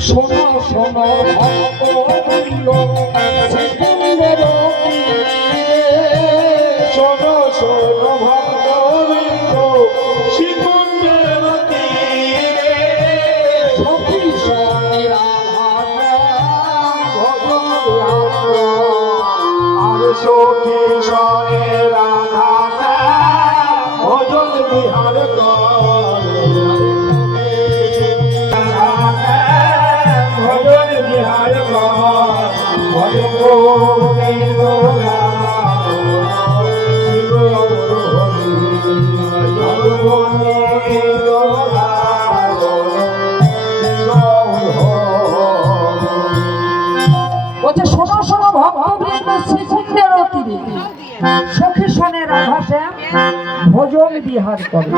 শোনো শোনো ভক্তবৃন্দ শ্রীকুণ্ডের শোনো শোনো ভক্তবৃন্দ শ্রীকুণ্ডের তীরে সখী সনে আর সখী সনে রাধা ভজন বিহার করে ভজন বিহার বলছে শোনো শোনো ভক্তবৃন্দ শ্রীকুণ্ডের তীরে সখী সনে রাধা শ্যাম ভজন বিহার করে